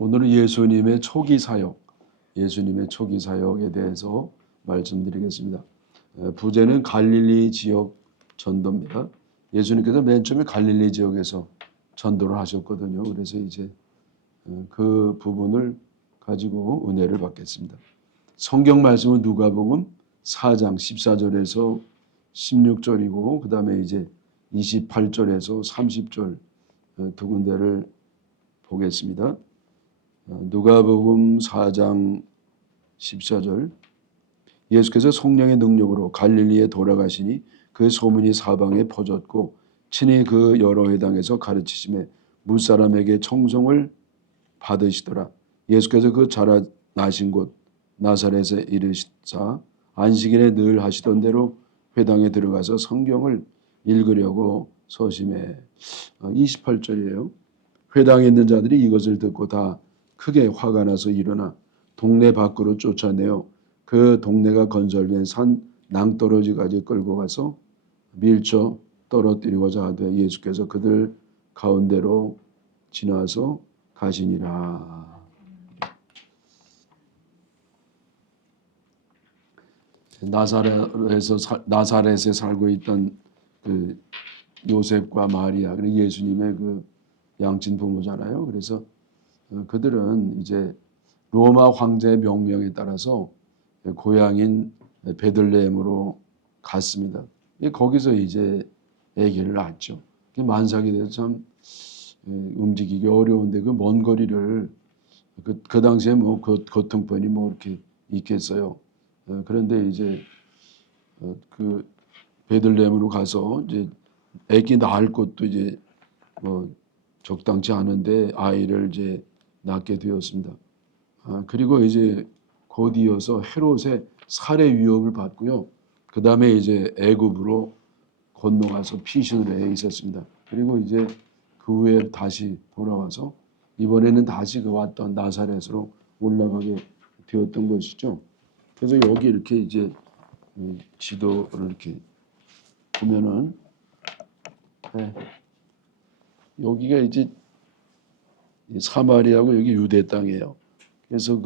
오늘은 예수님의 초기 사역에 대해서 말씀드리겠습니다. 부제는 갈릴리 지역 전도입니다. 예수님께서 맨 처음에 갈릴리 지역에서 전도를 하셨거든요. 그래서 이제 그 부분을 가지고 은혜를 받겠습니다. 성경 말씀은 누가복음 4장 14절에서 16절이고 그 다음에 이제 28절에서 30절 두 군데를 보겠습니다. 누가복음 4장 14절 예수께서 성령의 능력으로 갈릴리에 돌아가시니 그 소문이 사방에 퍼졌고 친히 그 여러 회당에서 가르치심에 물사람에게 청송을 받으시더라. 예수께서 그 자라나신 곳 나사렛에 이르시자 안식일에 늘 하시던 대로 회당에 들어가서 성경을 읽으려고 서심해. 28절이에요. 회당에 있는 자들이 이것을 듣고 다 크게 화가 나서 일어나 동네 밖으로 쫓아내어 그 동네가 건설된 산 낭떠러지까지 끌고 가서 밀쳐 떨어뜨리고자 하되 예수께서 그들 가운데로 지나서 가시니라. 나사렛에 살고 있던 그 요셉과 마리아, 그리고 예수님의 그 양친 부모잖아요. 그래서 그들은 이제 로마 황제의 명령에 따라서 고향인 베들레헴으로 갔습니다. 거기서 이제 아기를 낳았죠. 만삭이 돼서 참 움직이기 어려운데 그 먼 거리를 그 당시에 뭐 교통편이 뭐 이렇게 있겠어요. 그런데 이제 그 베들레헴으로 가서 이제 아기 낳을 곳도 이제 뭐 적당치 않은데 아이를 이제 낳게 되었습니다. 그리고 이제 곧 이어서 헤롯의 살해 위협을 받고요. 그 다음에 이제 애굽으로 건너가서 피신을 해 있었습니다. 그리고 이제 그 후에 다시 돌아와서 이번에는 다시 그 왔던 나사렛으로 올라가게 되었던 것이죠. 그래서 여기 이렇게 이제 지도를 이렇게 보면은 여기가 이제 사마리아고 여기 유대 땅이에요. 그래서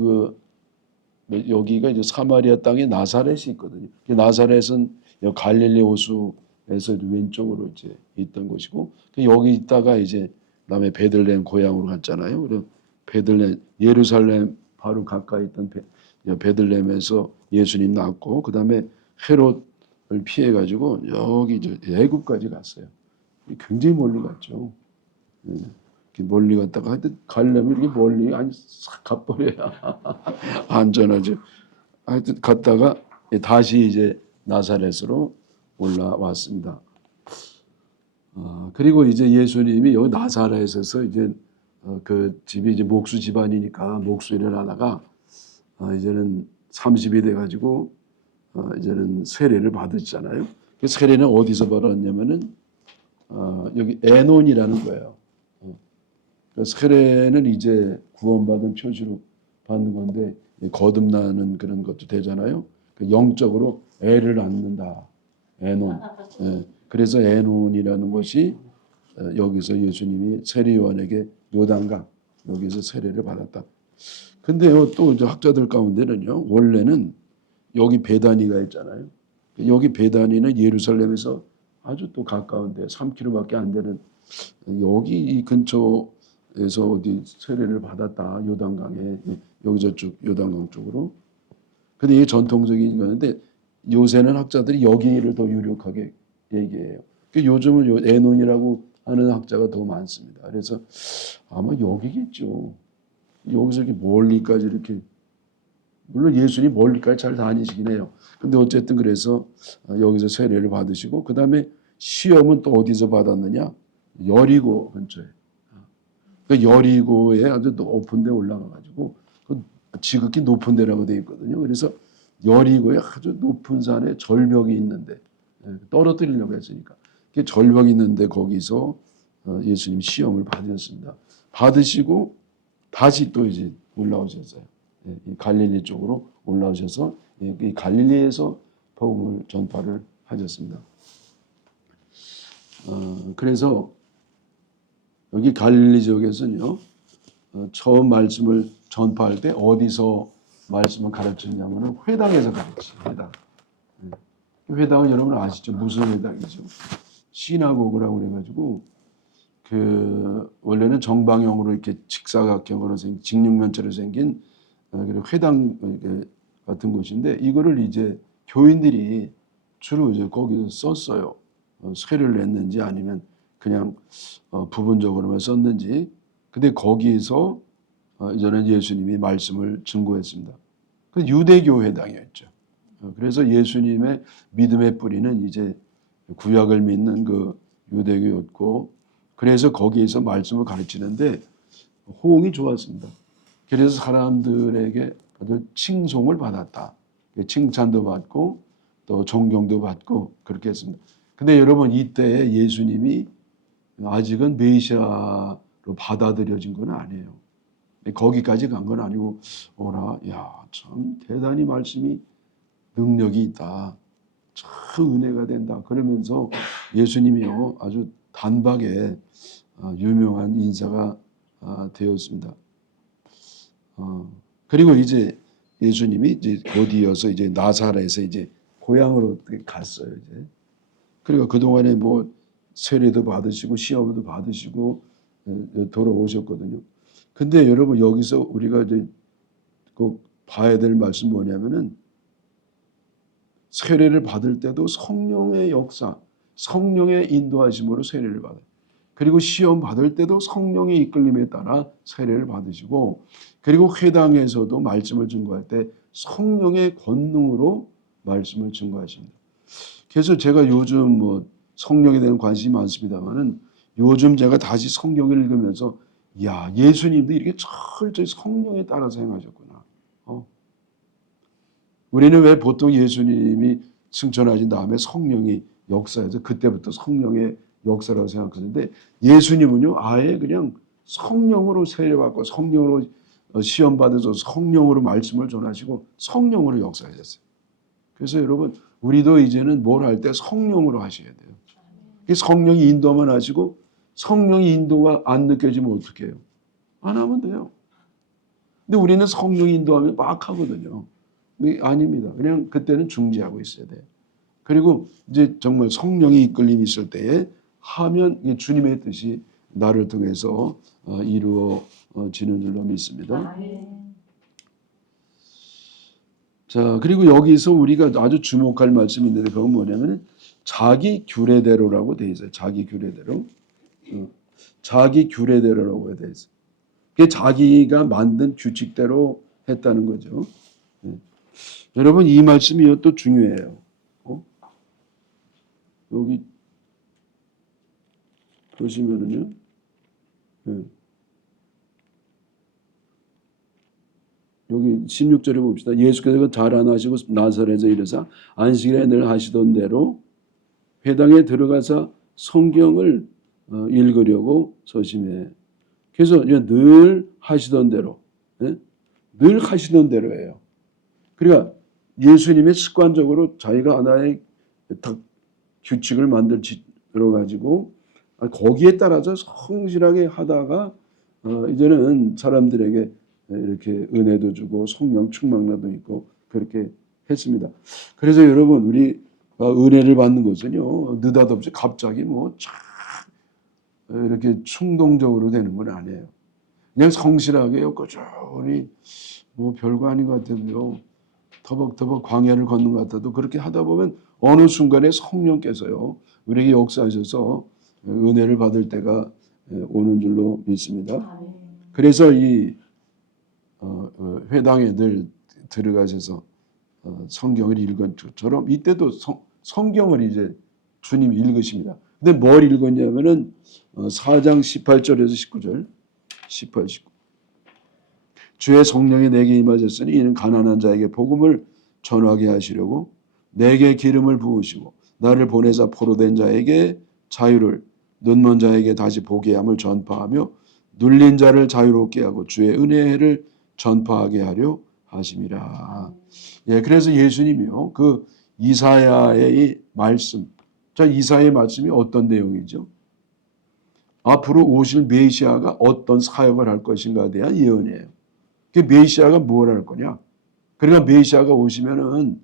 여기가 이제 사마리아 땅에 나사렛이 있거든요. 나사렛은 갈릴리 호수에서 왼쪽으로 이제 있던 곳이고 여기 있다가 이제 그다음에 베들레헴 고향으로 갔잖아요. 그래서 베들레헴 예루살렘 바로 가까이 있던 베들레헴에서 예수님 낳았고 그다음에 헤롯을 피해 가지고 여기 이제 애굽까지 갔어요. 굉장히 멀리 갔죠. 이렇게 멀리 갔다가 하여튼 가려면 이렇게 멀리 아니 싹 가버려야 안전하죠. 하여튼 갔다가 다시 이제 나사렛으로 올라왔습니다. 그리고 이제 예수님이 여기 나사렛에서 이제 그 집이 이제 목수 집안이니까 목수 일을 하다가 이제는 30이 돼가지고 이제는 세례를 받으시잖아요. 그 세례는 어디서 받았냐면은 여기 에논이라는 거예요. 세례는 이제 구원받은 표시로 받는 건데 거듭나는 그런 것도 되잖아요. 영적으로 애를 낳는다. 에논. 그래서 에논이라는 것이 여기서 예수님이 세례요한에게 요단강 여기서 세례를 받았다. 근데요 또 이제 학자들 가운데는요 원래는 여기 베다니가 있잖아요. 여기 베다니는 예루살렘에서 아주 또 가까운데 3km밖에 안 되는 여기 이 근처에서 어디 세례를 받았다. 요단강에 여기 저쪽 요단강 쪽으로. 근데 이게 전통적인 거는데 요새는 학자들이 여기를 더 유력하게 얘기해요. 요즘은 에논이라고 하는 학자가 더 많습니다. 그래서 아마 여기겠죠. 여기서 이렇게 멀리까지 이렇게 물론 예수님 멀리까지 잘 다니시긴 해요. 근데 어쨌든 그래서 여기서 세례를 받으시고 그 다음에 시험은 또 어디서 받았느냐? 여리고 근처에. 그 여리고에 아주 높은 데 올라가가지고 그 지극히 높은 데라고 되어 있거든요. 그래서 여리고에 아주 높은 산에 절벽이 있는데 떨어뜨리려고 했으니까 그 절벽이 있는데 거기서 예수님 시험을 받으셨습니다. 받으시고 다시 또 이제 올라오셨어요. 갈릴리 쪽으로 올라오셔서 이 갈릴리에서 복음을 전파를 하셨습니다. 그래서 여기 갈릴리 지역에서는요 처음 말씀을 전파할 때 어디서 말씀을 가르쳤냐면은 회당에서 가르쳤어요. 회당. 회당은 여러분 아시죠? 무슨 회당이죠? 시나고그라고 그래가지고 원래는 정방형으로 이렇게 직사각형으로 생긴 직육면체로 생긴 회당 같은 곳인데 이거를 이제 교인들이 주로 이제 거기서 썼어요. 세를 냈는지 아니면 그냥 부분적으로만 썼는지. 근데 거기에서 이전에 예수님이 말씀을 증거했습니다. 그 유대교 회당이었죠. 그래서 예수님의 믿음의 뿌리는 이제 구약을 믿는 그 유대교였고, 그래서 거기에서 말씀을 가르치는데 호응이 좋았습니다. 그래서 사람들에게 아주 칭송을 받았다. 칭찬도 받고 또 존경도 받고 그렇게 했습니다. 근데 여러분 이때에 예수님이 아직은 메시아로 받아들여진 건 아니에요. 거기까지 간 건 아니고 야, 참 대단히 말씀이 능력이 있다. 참 은혜가 된다. 그러면서 예수님이요 아주 단박에 유명한 인사가 되었습니다. 그리고 이제 예수님이 이제 곧 이어서 이제 나사렛에 이제 고향으로 갔어요. 이제. 그리고 그동안에 뭐 세례도 받으시고 시험도 받으시고 돌아오셨거든요. 근데 여러분 여기서 우리가 이제 꼭 봐야 될 말씀 뭐냐면은 세례를 받을 때도 성령의 역사, 성령의 인도하심으로 세례를 받아요. 그리고 시험 받을 때도 성령의 이끌림에 따라 세례를 받으시고, 그리고 회당에서도 말씀을 증거할 때 성령의 권능으로 말씀을 증거하십니다. 그래서 제가 요즘 뭐 성령에 대한 관심이 많습니다만은 요즘 제가 다시 성경을 읽으면서 야, 예수님도 이렇게 철저히 성령에 따라서 행하셨구나. 우리는 왜 보통 예수님이 승천하신 다음에 성령이 역사해서 그때부터 성령의 역사라고 생각하는데 예수님은요 아예 그냥 성령으로 세례받고 성령으로 시험 받아서 성령으로 말씀을 전하시고 성령으로 역사하셨어요. 그래서 여러분 우리도 이제는 뭘 할 때 성령으로 하셔야 돼요. 성령이 인도만 하시고 성령이 인도가 안 느껴지면 어떻게 해요? 안 하면 돼요. 근데 우리는 성령이 인도하면 막 하거든요. 아닙니다. 그냥 그때는 중지하고 있어야 돼요. 그리고 이제 정말 성령의 이끌림이 있을 때에 하면 주님의 뜻이 나를 통해서 이루어지는 줄로 믿습니다. 자, 그리고 여기서 우리가 아주 주목할 말씀이 있는데 그건 뭐냐면 자기 규례대로라고 되어 있어요. 자기 규례대로. 자기 규례대로라고 되어 있어요. 그게 자기가 만든 규칙대로 했다는 거죠. 여러분 이 말씀이 또 중요해요. 여기 보시면은요. 여기 16절에 봅시다. 예수께서 자라나시고 나사렛에서 이르사 안식일에 늘 하시던 대로 회당에 들어가서 성경을 읽으려고 서심해. 그래서 늘 하시던 대로, 늘 하시던 대로예요. 그러니까 예수님이 습관적으로 자기가 하나의 규칙을 만들어 가지고 거기에 따라서 성실하게 하다가 이제는 사람들에게 이렇게 은혜도 주고 성령 충만도 있고 그렇게 했습니다. 그래서 여러분 우리 은혜를 받는 것은요 느닷없이 갑자기 뭐 이렇게 충동적으로 되는 건 아니에요. 그냥 성실하게 꾸준히 뭐 별거 아닌 것 같아도요 터벅터벅 광야를 걷는 것 같아도 그렇게 하다 보면 어느 순간에 성령께서요 우리에게 역사하셔서 은혜를 받을 때가 오는 줄로 믿습니다. 그래서 이 회당에 늘 들어가셔서 성경을 읽은 것처럼 이때도 성경을 이제 주님이 읽으십니다. 근데 뭘 읽었냐면은 4장 18절에서 19절 18, 19 주의 성령이 내게 임하셨으니 이는 가난한 자에게 복음을 전하게 하시려고 내게 기름을 부으시고 나를 보내사 포로된 자에게 자유를 눈먼 자에게 다시 보게 함을 전파하며 눌린 자를 자유롭게 하고 주의 은혜를 전파하게 하려 하심이라. 예, 그래서 예수님이요 그 이사야의 말씀, 자 이사야의 말씀이 어떤 내용이죠? 앞으로 오실 메시아가 어떤 사역을 할 것인가에 대한 예언이에요. 그 메시아가 뭘 할 거냐? 그러니까 메시아가 오시면은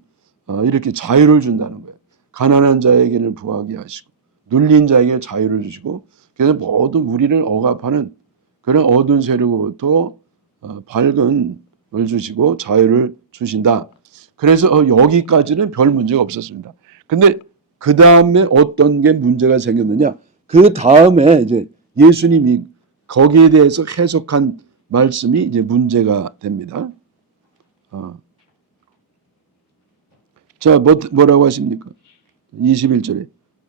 이렇게 자유를 준다는 거예요. 가난한 자에게는 부하게 하시고 눌린 자에게 자유를 주시고 그래서 모든 우리를 억압하는 그런 어두운 세력으로부터 밝은 을 주시고 자유를 주신다. 그래서 여기까지는 별 문제가 없었습니다. 근데 그 다음에 어떤 게 문제가 생겼느냐? 그 다음에 이제 예수님이 거기에 대해서 해석한 말씀이 이제 문제가 됩니다. 자, 뭐라고 하십니까? 21절에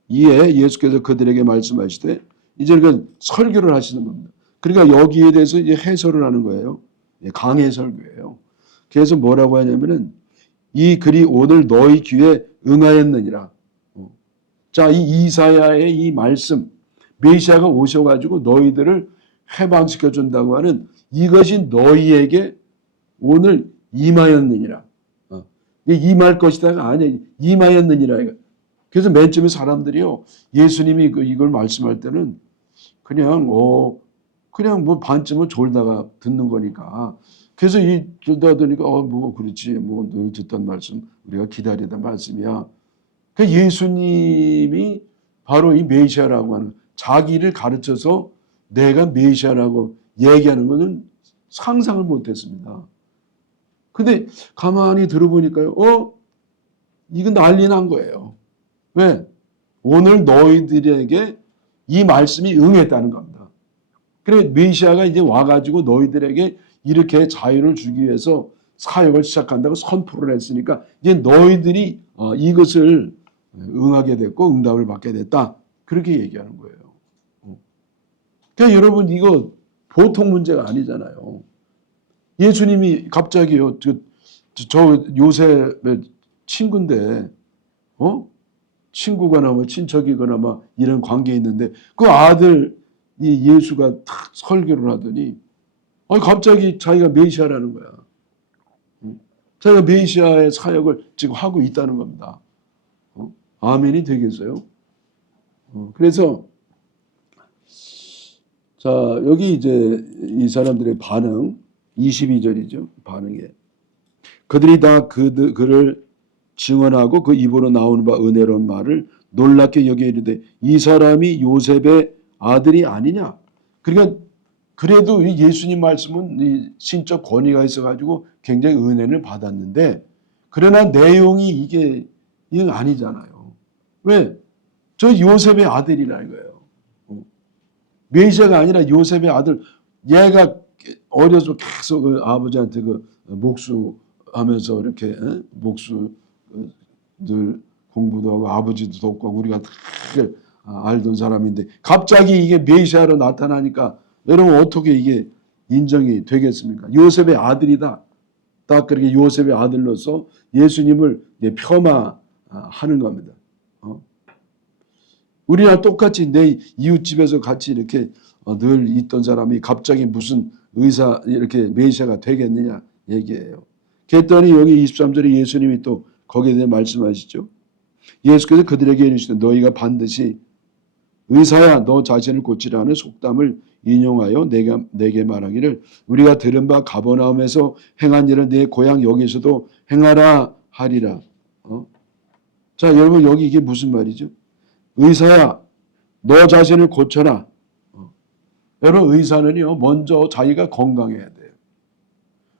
이에 예수께서 그들에게 말씀하시되 이제 그 설교를 하시는 겁니다. 그러니까 여기에 대해서 이제 해설을 하는 거예요. 강해 설교예요. 그래서 뭐라고 하냐면은 이 글이 오늘 너희 귀에 응하였느니라. 자, 이 이사야의 이 말씀, 메시아가 오셔가지고 너희들을 해방시켜 준다고 하는 이것이 너희에게 오늘 임하였느니라. 임할 것이다가 아니야. 임하였느니라. 그래서 맨 처음에 사람들이요, 예수님이 이걸 말씀할 때는 그냥 뭐 반쯤은 졸다가 듣는 거니까. 그래서 졸다 보니까 뭐 그렇지, 뭐 늘 듣던 말씀 우리가 기다리던 말씀이야. 그 예수님이 바로 이 메시아라고 하는 자기를 가르쳐서 내가 메시아라고 얘기하는 것은 상상을 못했습니다. 근데 가만히 들어보니까요, 이거 난리 난 거예요. 왜? 오늘 너희들에게 이 말씀이 응했다는 겁니다. 그래 메시아가 이제 와가지고 너희들에게 이렇게 자유를 주기 위해서 사역을 시작한다고 선포를 했으니까 이제 너희들이 이것을 응하게 됐고 응답을 받게 됐다. 그렇게 얘기하는 거예요. 그러니까 여러분 이거 보통 문제가 아니잖아요. 예수님이 갑자기요, 저 요셉의 친구인데, 친구거나 뭐 친척이거나 막 이런 관계에 있는데 그 아들 이 예수가 탁 설교를 하더니 갑자기 자기가 메시아라는 거야. 자기가 메시아의 사역을 지금 하고 있다는 겁니다. 아멘이 되겠어요? 그래서 자 여기 이제 이 사람들의 반응 22절이죠. 반응에 그들이 다 그를 증언하고 그 입으로 나오는 바 은혜로운 말을 놀랍게 여겨 이르되 이 사람이 요셉의 아들이 아니냐. 그러니까 그래도 이 예수님 말씀은 이 신적 권위가 있어가지고 굉장히 은혜를 받았는데 그러나 내용이 이게 아니잖아요. 왜? 저 요셉의 아들이라는 거예요. 메시아가 아니라 요셉의 아들. 얘가 어려서 계속 그 아버지한테 그 목수하면서 이렇게 목수 늘 공부도 하고 아버지도 돕고 우리가 다 알던 사람인데 갑자기 이게 메시아로 나타나니까 여러분 어떻게 이게 인정이 되겠습니까? 요셉의 아들이다. 딱 그렇게 요셉의 아들로서 예수님을 폄하하는 겁니다. 우리랑 똑같이 내 이웃집에서 같이 이렇게 늘 있던 사람이 갑자기 무슨 의사 이렇게 메시아가 되겠느냐 얘기해요. 그랬더니 여기 23절에 예수님이 또 거기에 대해 말씀하시죠. 예수께서 그들에게 이르시되 너희가 반드시 의사야 너 자신을 고치라는 속담을 인용하여 내게 말하기를 우리가 들은 바 가버나움에서 행한 일을 내 고향 여기서도 행하라 하리라. 자 여러분 여기 이게 무슨 말이죠? 의사야 너 자신을 고쳐라. 여러분 의사는요 먼저 자기가 건강해야 돼요.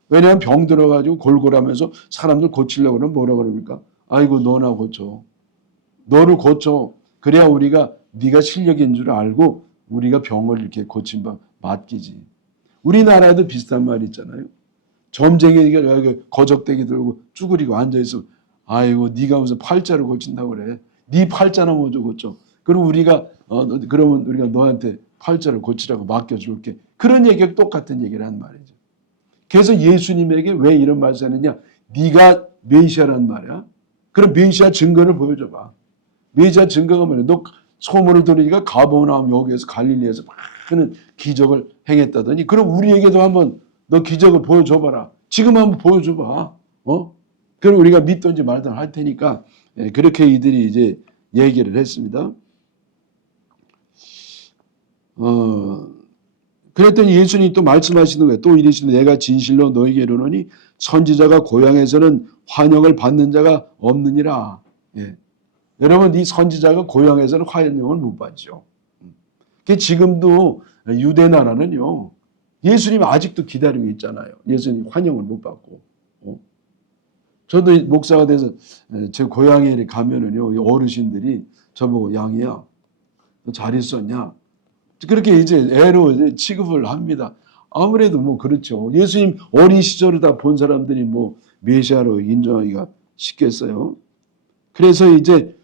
왜냐하면 병 들어가지고 골골하면서 사람들 고치려고 그러면 뭐라 그럽니까? 아이고 너나 고쳐. 너를 고쳐. 그래야 우리가 네가 실력인 줄 알고 우리가 병을 이렇게 고친 바 맡기지. 우리나라에도 비슷한 말이 있잖아요. 점쟁이가 거적대기 들고 쭈그리고 앉아있어. 아이고 네가 무슨 팔자를 고친다고 그래. 네 팔자나 먼저 고쳐. 그럼 우리가 그러면 우리가 너한테 팔자를 고치라고 맡겨줄게. 그런 얘기가 똑같은 얘기를 한 말이죠. 그래서 예수님에게 왜 이런 말을 했느냐. 네가 메시아란 말이야. 그럼 메시아 증거를 보여줘봐. 메시아 증거가 뭐냐. 너 소문을 들으니까 가버나움 여기에서 갈릴리에서 많은 기적을 행했다더니 그럼 우리에게도 한번 너 기적을 보여줘봐라. 지금 한번 보여줘봐. 그럼 우리가 믿든지 말든 할 테니까 그렇게 이들이 이제 얘기를 했습니다. 그랬더니 예수님이 또 말씀하시는 거예요. 또 이르시되 내가 진실로 너에게 이르노니 선지자가 고향에서는 환영을 받는 자가 없느니라. 예. 여러분 이 선지자가 고향에서는 환영을 못 받죠. 지금도 유대 나라는요. 예수님 아직도 기다리고 있잖아요. 예수님 환영을 못 받고. 저도 목사가 돼서 제 고향에 가면은요. 어르신들이 저보고 양이야 너 잘 있었냐? 그렇게 이제 애로 이제 취급을 합니다. 아무래도 뭐 그렇죠. 예수님 어린 시절을 다 본 사람들이 뭐 메시아로 인정하기가 쉽겠어요. 그래서 이제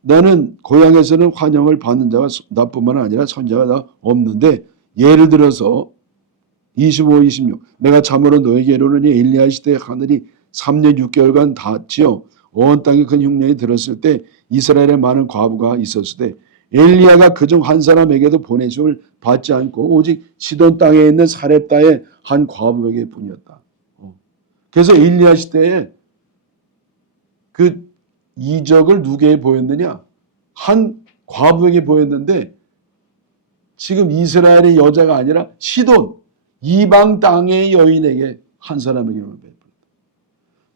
나는 고향에서는 환영을 받는 자가 나뿐만 아니라 선자가 다 없는데 예를 들어서 25, 26 내가 참으로 너에게 이르노니 엘리야 시대에 하늘이 3년 6개월간 닫지요. 온 땅에 큰 흉년이 들었을 때 이스라엘에 많은 과부가 있었을 때 엘리야가 그중 한 사람에게도 보내심을 받지 않고 오직 시돈 땅에 있는 사렙다의 한 과부에게 뿐이었다. 그래서 엘리야 시대에 그 이적을 누구에게 보였느냐? 한 과부에게 보였는데 지금 이스라엘의 여자가 아니라 시돈 이방 땅의 여인에게 한 사람에게만 베풀었다.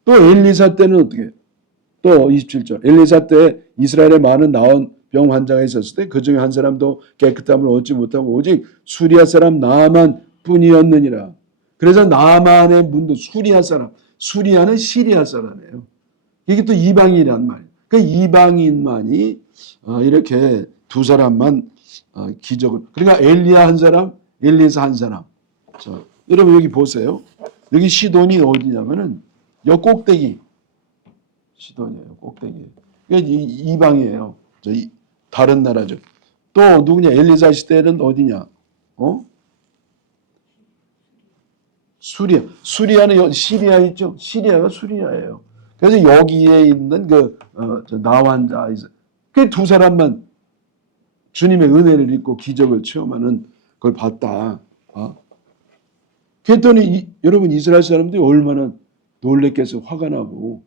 또 엘리사 때는 어떻게 해요? 또 27절 엘리사 때 이스라엘에 많은 나온 병 환자가 있었을 때 그 중에 한 사람도 깨끗함을 얻지 못하고 오직 수리아 사람 나아만 뿐이었느니라. 그래서 나아만의 문도 수리아 사람, 수리아는 시리아 사람이에요. 이게 또 이방인이란 말이에요. 그 이방인만이 이렇게 두 사람만 기적을. 그러니까 엘리야 한 사람, 엘리사 한 사람. 자, 여러분 여기 보세요. 여기 시돈이 어디냐면은 여 꼭대기. 시돈이에요. 꼭대기. 이게 이방이에요. 다른 나라죠. 또 누구냐? 엘리사 시대는 어디냐? 수리아. 수리아는 시리아 있죠? 시리아가 수리아예요. 그래서 여기에 있는 나환자 그 두 사람만 주님의 은혜를 입고 기적을 체험하는 걸 봤다. 그랬더니 여러분 이스라엘 사람들이 얼마나 놀랬겠어요. 화가 나고.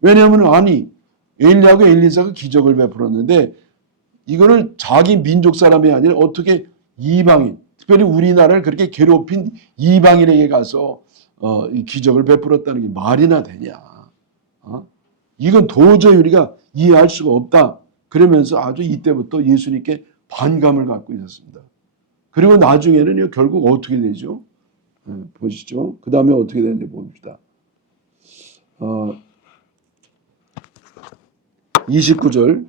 왜냐하면 아니 엘리야하고 엘리사가 기적을 베풀었는데 이거를 자기 민족 사람이 아니라 어떻게 이방인, 특별히 우리나라를 그렇게 괴롭힌 이방인에게 가서 이 기적을 베풀었다는 게 말이나 되냐. 이건 도저히 우리가 이해할 수가 없다. 그러면서 아주 이때부터 예수님께 반감을 갖고 있었습니다. 그리고 나중에는 결국 어떻게 되죠? 보시죠. 그 다음에 어떻게 되는지 봅시다. 29절.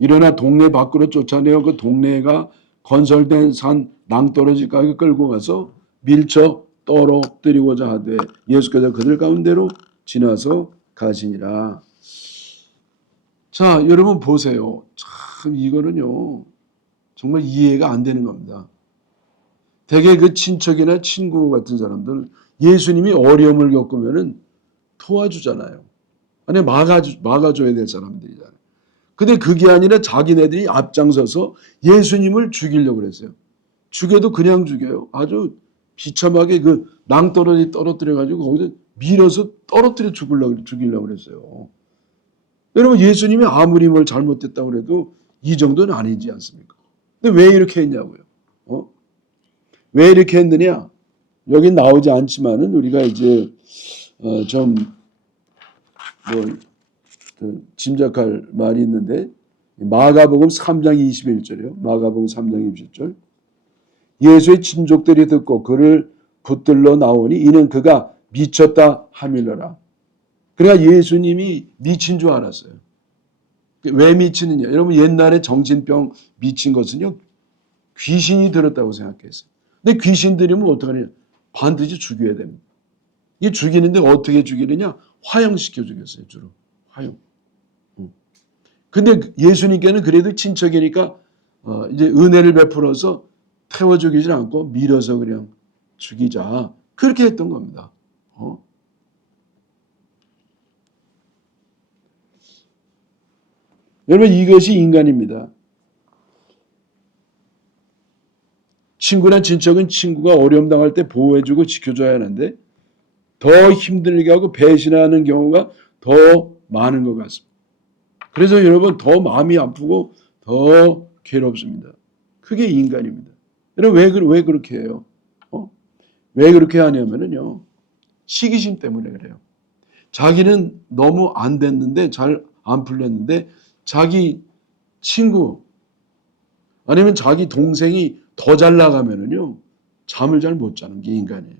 일어나 동네 밖으로 쫓아내어 그 동네가 건설된 산 낭떠러지까지 끌고 가서 밀쳐 떨어뜨리고자 하되 예수께서 그들 가운데로 지나서 가시니라. 자, 여러분 보세요. 참 이거는요. 정말 이해가 안 되는 겁니다. 대개 그 친척이나 친구 같은 사람들 예수님이 어려움을 겪으면은 도와주잖아요. 아니 막아줘야 될 사람들이잖아요. 근데 그게 아니라 자기네들이 앞장서서 예수님을 죽이려고 그랬어요. 죽여도 그냥 죽여요. 아주 비참하게 그 낭떠러지 떨어뜨려가지고 거기서 밀어서 떨어뜨려 죽이려고 그랬어요. 여러분 예수님이 아무리 뭘 잘못했다고 해도 이 정도는 아니지 않습니까? 근데 왜 이렇게 했냐고요. 왜 이렇게 했느냐? 여기 나오지 않지만은 우리가 이제 좀 짐작할 말이 있는데 마가복음 3장 21절이요. 마가복음 3장 21절. 예수의 친족들이 듣고 그를 붙들러 나오니 이는 그가 미쳤다 하밀러라. 그러니까 예수님이 미친 줄 알았어요. 왜 미치느냐? 여러분 옛날에 정신병 미친 것은요. 귀신이 들었다고 생각했어요. 근데 귀신 들이면 어떡하냐? 반드시 죽여야 됩니다. 이 죽이는데 어떻게 죽이느냐? 화형시켜 죽였어요. 주로. 화형. 근데 예수님께는 그래도 친척이니까 이제 은혜를 베풀어서 태워 죽이지 않고 밀어서 그냥 죽이자. 그렇게 했던 겁니다. 여러분 이것이 인간입니다. 친구나 친척은 친구가 어려움 당할 때 보호해주고 지켜줘야 하는데 더 힘들게 하고 배신하는 경우가 더 많은 것 같습니다. 그래서 여러분 더 마음이 아프고 더 괴롭습니다. 그게 인간입니다. 여러분 왜 그렇게 해요? 왜 그렇게 하냐면요. 시기심 때문에 그래요. 자기는 너무 안 됐는데 잘 안 풀렸는데 자기 친구 아니면 자기 동생이 더 잘 나가면은요. 잠을 잘 못 자는 게 인간이에요.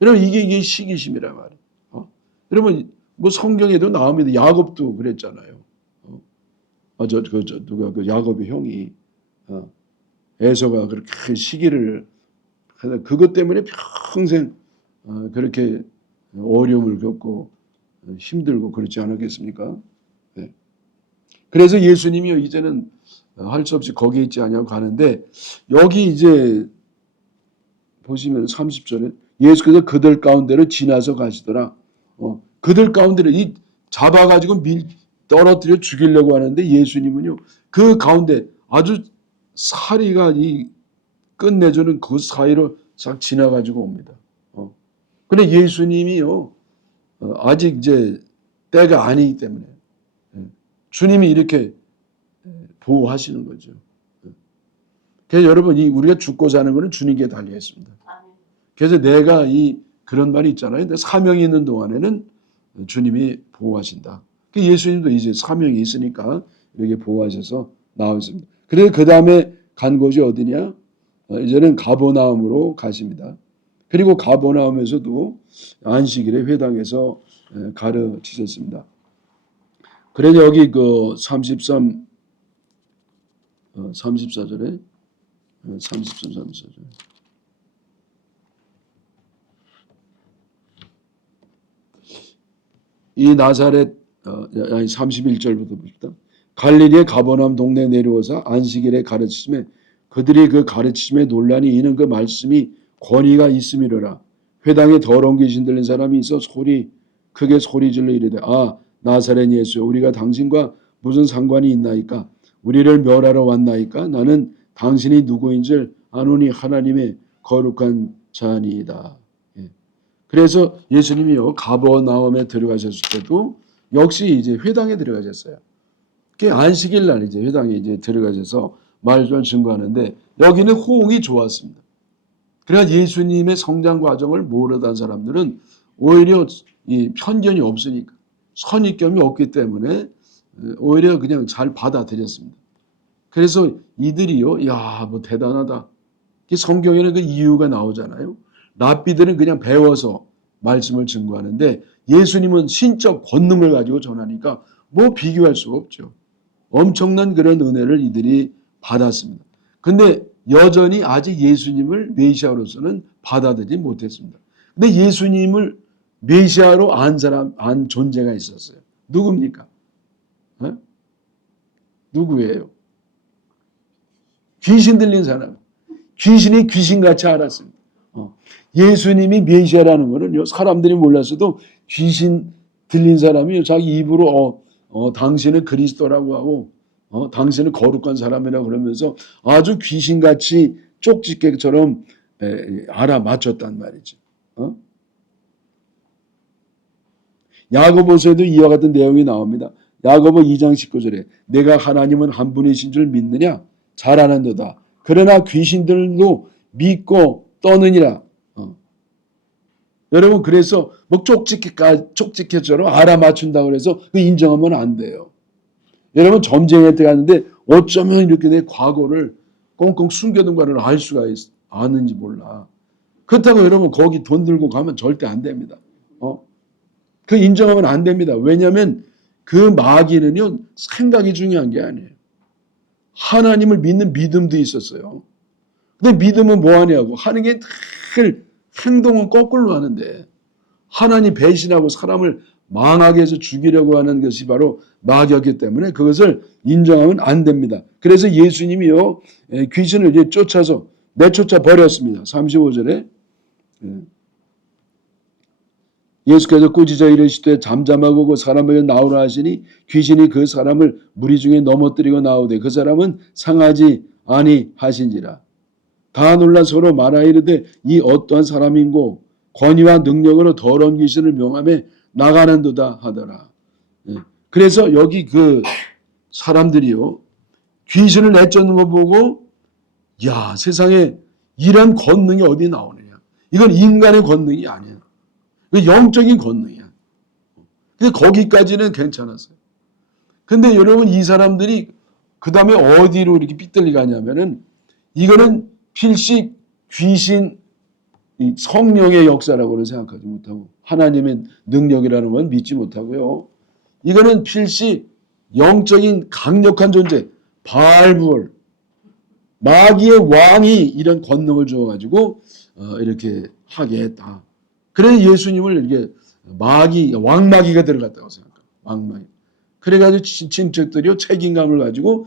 여러분 이게 시기심이란 말이에요. 여러분 뭐 성경에도 나옵니다. 야곱도 그랬잖아요. 누가 그 야곱의 형이 에서가 그렇게 시기를 그것 때문에 평생 그렇게 어려움을 겪고 힘들고 그렇지 않았겠습니까? 네. 그래서 예수님이 이제는 할 수 없이 거기에 있지 않냐고 가는데 여기 이제 보시면 30절에 예수께서 그들 가운데로 지나서 가시더라. 그들 가운데로 잡아가지고 떨어뜨려 죽이려고 하는데 예수님은요 그 가운데 아주 사리가 끝내주는 그 사이로 싹 지나가지고 옵니다. 근데 예수님이요 아직 이제 때가 아니기 때문에 주님이 이렇게 보호하시는 거죠. 그래서 여러분 우리가 죽고 사는 것은 주님께 달려 있습니다. 그래서 내가 그런 말이 있잖아요. 사명이 있는 동안에는 주님이 보호하신다. 예수님도 이제 사명이 있으니까 이렇게 보호하셔서 나오십니다. 그래서 그 다음에 간 곳이 어디냐? 이제는 가버나움으로 가십니다. 그리고 가버나움에서도 안식일에 회당에서 가르치셨습니다. 그래서 여기 그 34절에 34절 이 나사렛 31절부터 봅시다. 갈릴리의 가버나움 동네에 내려와서 안식일에 가르치심에 그들이 그 가르치심에 논란이 이는 그 말씀이 권위가 있음이로라. 회당에 더러운 귀신 들린 사람이 있어 크게 소리질러 이르되 나사렛 예수 우리가 당신과 무슨 상관이 있나이까? 우리를 멸하러 왔나이까? 나는 당신이 누구인 줄 아노니 하나님의 거룩한 자니이다. 그래서 예수님이요 가버나움에 들어가셨을 때도 역시 이제 회당에 들어가셨어요. 그게 안식일 날 이제 회당에 이제 들어가셔서 말씀을 증거하는데 여기는 호응이 좋았습니다. 그래서 예수님의 성장 과정을 모르던 사람들은 오히려 이 편견이 없으니까 선입견이 없기 때문에 오히려 그냥 잘 받아들였습니다. 그래서 이들이요, 뭐 대단하다. 성경에는 그 이유가 나오잖아요. 랍비들은 그냥 배워서 말씀을 증거하는데 예수님은 신적 권능을 가지고 전하니까 뭐 비교할 수가 없죠. 엄청난 그런 은혜를 이들이 받았습니다. 근데 여전히 아직 예수님을 메시아로서는 받아들이지 못했습니다. 근데 예수님을 메시아로 안 존재가 있었어요. 누굽니까? 누구예요? 귀신 들린 사람. 귀신이 귀신같이 알았습니다. 예수님이 메시아라는 것은 사람들이 몰랐어도 귀신 들린 사람이 자기 입으로 당신은 그리스도라고 하고 당신은 거룩한 사람이라고 그러면서 아주 귀신같이 쪽집게처럼 알아맞혔단 말이죠. 야고보서에도 이와 같은 내용이 나옵니다. 야고보 2장 19절에 내가 하나님은 한 분이신 줄 믿느냐? 잘 아는도다. 그러나 귀신들도 믿고 떠느니라. 여러분 그래서 뭐 쪽집게처럼 알아맞춘다고 해서 그 인정하면 안 돼요. 여러분 점쟁이한테 갔는데 어쩌면 이렇게 내 과거를 꽁꽁 숨겨둔 거를 알 수가 아는지 몰라. 그렇다고 여러분 거기 돈 들고 가면 절대 안 됩니다. 그 인정하면 안 됩니다. 왜냐하면 그 마귀는요 생각이 중요한 게 아니에요. 하나님을 믿는 믿음도 있었어요. 근데 믿음은 뭐 하냐고 하는 게 늘 행동은 거꾸로 하는데 하나님 배신하고 사람을 망하게 해서 죽이려고 하는 것이 바로 마귀였기 때문에 그것을 인정하면 안 됩니다. 그래서 예수님이요 귀신을 이제 쫓아서 내쫓아 버렸습니다. 35절에 예수께서 꾸짖어 이르시되 잠잠하고 그 사람에게 나오라 하시니 귀신이 그 사람을 무리 중에 넘어뜨리고 나오되 그 사람은 상하지 아니하신지라. 다 놀라 서로 말하이르되 이 어떠한 사람인고 권위와 능력으로 더러운 귀신을 명함에 나가는도다 하더라. 그래서 여기 그 사람들이요, 귀신을 내쫓는 거 보고, 야, 세상에 이런 권능이 어디 나오느냐. 이건 인간의 권능이 아니야. 영적인 권능이야. 근데 거기까지는 괜찮았어요. 근데 여러분, 이 사람들이 그 다음에 어디로 이렇게 삐뚤리 가냐면은, 이거는 필시 귀신, 성령의 역사라고는 생각하지 못하고, 하나님의 능력이라는 건 믿지 못하고요. 이거는 필시 영적인 강력한 존재, 바알부얼, 마귀의 왕이 이런 권능을 주어가지고 이렇게 하게 했다. 그래서 예수님을 이렇게 왕마귀가 들어갔다고 생각해요. 왕마귀. 그래가지고 친척들이 책임감을 가지고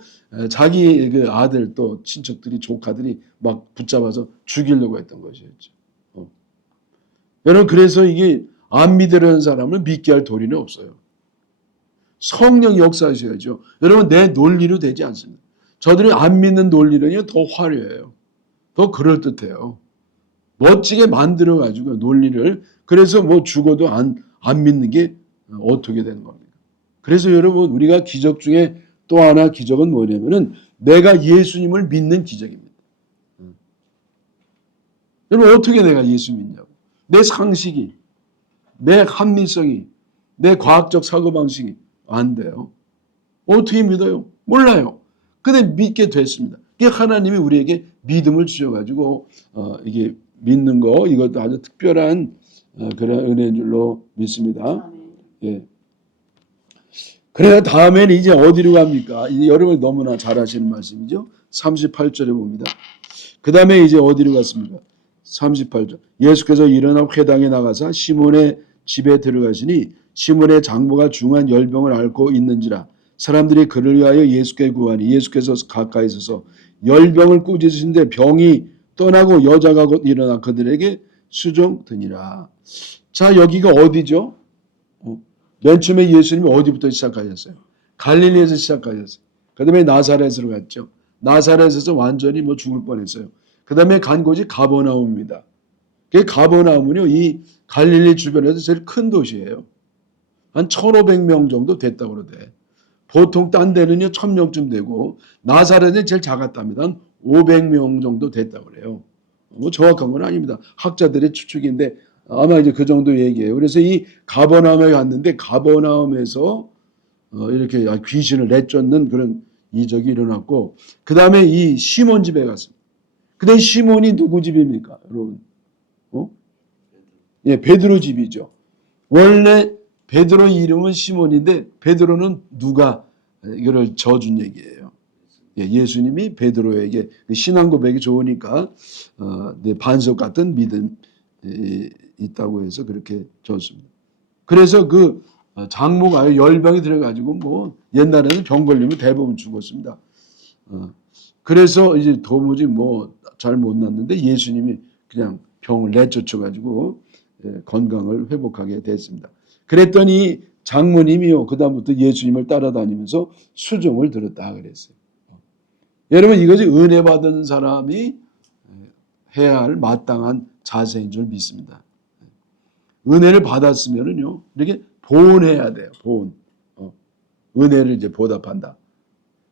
자기 그 아들 또 친척들이 조카들이 막 붙잡아서 죽이려고 했던 것이었죠. 여러분, 그래서 이게 안 믿으려는 사람을 믿게 할 도리는 없어요. 성령이 역사하셔야죠. 여러분, 내 논리로 되지 않습니다. 저들이 안 믿는 논리는요, 더 화려해요. 더 그럴듯해요. 멋지게 만들어가지고 논리를, 그래서 뭐 죽어도 안 믿는 게 어떻게 되는 겁니까? 그래서 여러분, 우리가 기적 중에 또 하나 기적은 뭐냐면은 내가 예수님을 믿는 기적입니다. 여러분, 어떻게 내가 예수 믿냐고. 내 상식이, 내 합리성이, 내 과학적 사고방식이 안 돼요. 어떻게 믿어요? 몰라요. 근데 믿게 됐습니다. 이게 하나님이 우리에게 믿음을 주셔가지고 이게 믿는 거, 이것도 아주 특별한 그런 은혜인 줄로 믿습니다. 예. 그래, 다음에는 이제 어디로 갑니까? 이제 여러분 너무나 잘 아시는 말씀이죠. 38절에 봅니다. 그 다음에 이제 어디로 갔습니까? 38절. 예수께서 일어나 회당에 나가사 시몬의 집에 들어가시니 시몬의 장모가 중한 열병을 앓고 있는지라 사람들이 그를 위하여 예수께 구하니 예수께서 가까이 있어서 열병을 꾸짖으신데 병이 떠나고 여자가 곧 일어나 그들에게 수종드니라. 자, 여기가 어디죠? 맨 처음에 예수님이 어디부터 시작하셨어요? 갈릴리에서 시작하셨어요. 그 다음에 나사렛으로 갔죠. 나사렛에서 완전히 뭐 죽을 뻔했어요. 그 다음에 간 곳이 가버나움입니다. 그 가버나움은요, 이 갈릴리 주변에서 제일 큰 도시예요. 한 1,500명 정도 됐다고 그러대. 보통 딴 데는요 1,000명쯤 되고 나사렛은 제일 작았답니다. 한 500명 정도 됐다고 그래요. 뭐 정확한 건 아닙니다. 학자들의 추측인데 아마 이제 그 정도 얘기예요. 그래서 이 가버나움에 갔는데 가버나움에서 이렇게 귀신을 내쫓는 그런 이적이 일어났고 그 다음에 이 시몬 집에 갔습니다. 근데 시몬이 누구 집입니까, 여러분? 예, 베드로 집이죠. 원래 베드로 이름은 시몬인데 베드로는 누가 이거를 저준 얘기예요. 예수님이 베드로에게 신앙 고백이 좋으니까 반석 같은 믿음이 있다고 해서 그렇게 줬습니다. 그래서 그 장모가 열병이 들어가지고 뭐 옛날에는 병 걸리면 대부분 죽었습니다. 그래서 이제 도무지 뭐 잘 못 났는데 예수님이 그냥 병을 내쫓아가지고 건강을 회복하게 됐습니다. 그랬더니 장모님이요, 그다음부터 예수님을 따라다니면서 수종을 들었다 그랬어요. 여러분, 이것이 은혜 받은 사람이 해야 할 마땅한 자세인 줄 믿습니다. 은혜를 받았으면은요, 이렇게 보온해야 돼요. 보온. 은혜를 이제 보답한다.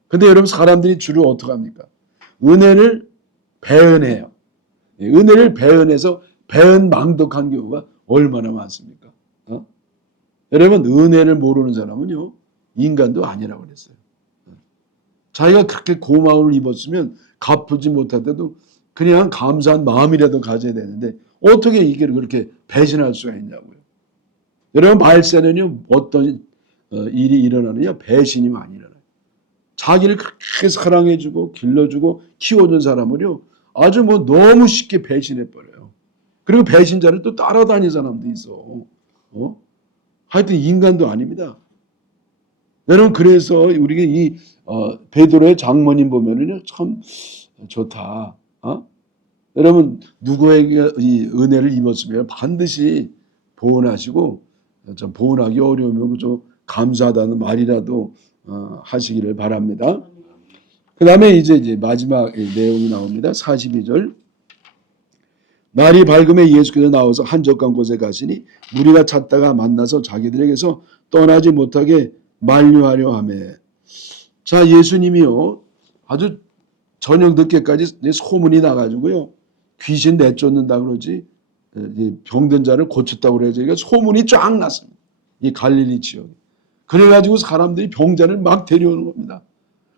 근데 여러분, 사람들이 주로 어떻게 합니까? 은혜를 배은해요. 은혜를 배은해서 배은망덕한 경우가 얼마나 많습니까? 여러분, 은혜를 모르는 사람은요, 인간도 아니라고 그랬어요. 자기가 그렇게 고마움을 입었으면 갚지 못하더라도 그냥 감사한 마음이라도 가져야 되는데 어떻게 이게 그렇게 배신할 수가 있냐고요. 여러분, 말세는요, 어떤 일이 일어나느냐? 배신이 많이 일어나요. 자기를 그렇게 사랑해주고 길러주고 키워준 사람을요, 아주 뭐 너무 쉽게 배신해버려요. 그리고 배신자를 또 따라다니는 사람도 있어. 하여튼 인간도 아닙니다. 여러분, 그래서 우리가 이 베드로의 장모님 보면은요, 참 좋다. 여러분, 누구에게 이 은혜를 입었으면 반드시 보온하시고, 좀 보온하기 어려우면 좀 감사하다는 말이라도 하시기를 바랍니다. 그 다음에 이제 마지막 내용이 나옵니다. 42절. 날이 밝음에 예수께서 나와서 한적한 곳에 가시니 무리가 찾다가 만나서 자기들에게서 떠나지 못하게 만류하려 하며. 자, 예수님이요 아주 저녁 늦게까지 소문이 나가지고요 귀신 내쫓는다 그러지, 병든 자를 고쳤다고 그러죠. 그러니까 소문이 쫙 났습니다. 이 갈릴리 지역에. 그래가지고 사람들이 병자를 막 데려오는 겁니다.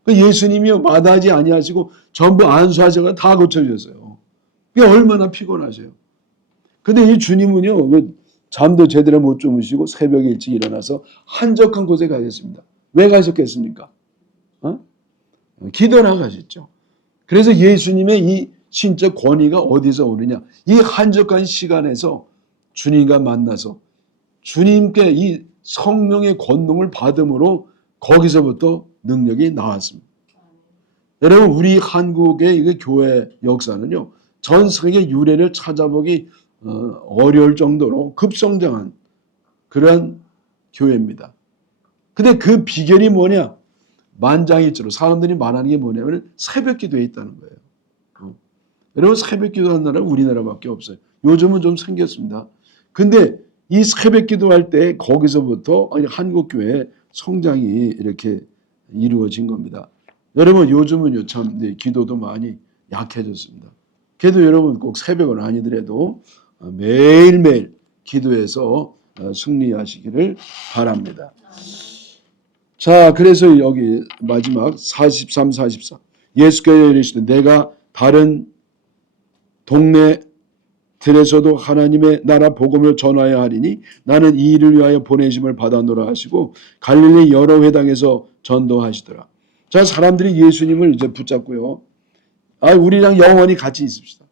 그 예수님이요 마다하지 아니하시고 전부 안수하셔서 다 고쳐주셨어요. 그게 얼마나 피곤하세요. 근데 이 주님은요 잠도 제대로 못 주무시고 새벽에 일찍 일어나서 한적한 곳에 가셨습니다. 왜 가셨겠습니까? 기도나 가셨죠. 그래서 예수님의 이 신적 권위가 어디서 오느냐? 이 한적한 시간에서 주님과 만나서 주님께 이 성령의 권능을 받음으로 거기서부터 능력이 나왔습니다. 여러분 우리 한국의 이 교회 역사는요 전 세계 유래를 찾아보기 어려울 정도로 급성장한 그런 교회입니다. 근데 그 비결이 뭐냐? 만장일치로 사람들이 말하는 게 뭐냐면 새벽 기도에 있다는 거예요. 여러분 새벽 기도하는 나라는 우리나라밖에 없어요. 요즘은 좀 생겼습니다. 근데 이 새벽 기도할 때 거기서부터 한국교회 성장이 이렇게 이루어진 겁니다. 여러분 요즘은요 참 기도도 많이 약해졌습니다. 그래도 여러분 꼭 새벽은 아니더라도 매일매일 기도해서 승리하시기를 바랍니다. 자, 그래서 여기 마지막 43, 44 예수께서 이르시되 내가 다른 동네들에서도 하나님의 나라 복음을 전하여야 하리니 나는 이 일을 위하여 보내심을 받았노라 하시고 갈릴리 여러 회당에서 전도하시더라. 자, 사람들이 예수님을 이제 붙잡고요. 우리랑 영원히 같이 있읍시다.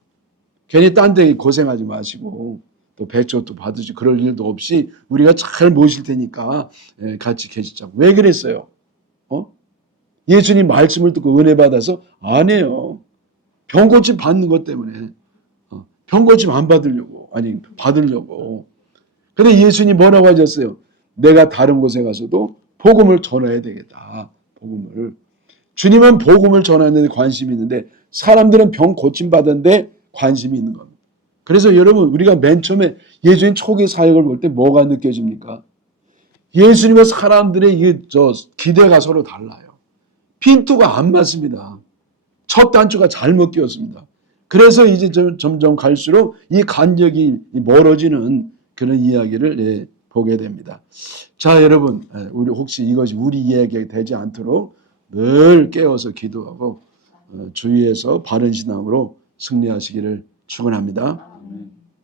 괜히 딴 데 고생하지 마시고 또 백조도 받으시 그럴 일도 없이 우리가 잘 모실 테니까 같이 계시자고. 왜 그랬어요? 예수님 말씀을 듣고 은혜 받아서 아니에요. 병고침 받는 것 때문에. 병고침 안 받으려고. 아니 받으려고. 근데 예수님 뭐라고 하셨어요? 내가 다른 곳에 가서도 복음을 전해야 되겠다. 복음을. 주님은 복음을 전하는 데 관심이 있는데 사람들은 병 고침 받는데 관심이 있는 겁니다. 그래서 여러분 우리가 맨 처음에 예수님 초기 사역을 볼 때 뭐가 느껴집니까? 예수님의 사람들의 기대가 서로 달라요. 핀투가 안 맞습니다. 첫 단추가 잘못 끼었습니다. 그래서 이제 점점 갈수록 이 간격이 멀어지는 그런 이야기를 보게 됩니다. 자, 여러분, 우리 혹시 이것이 우리 이야기가 되지 않도록 늘 깨어서 기도하고 주위에서 바른 신앙으로 승리하시기를 축원합니다.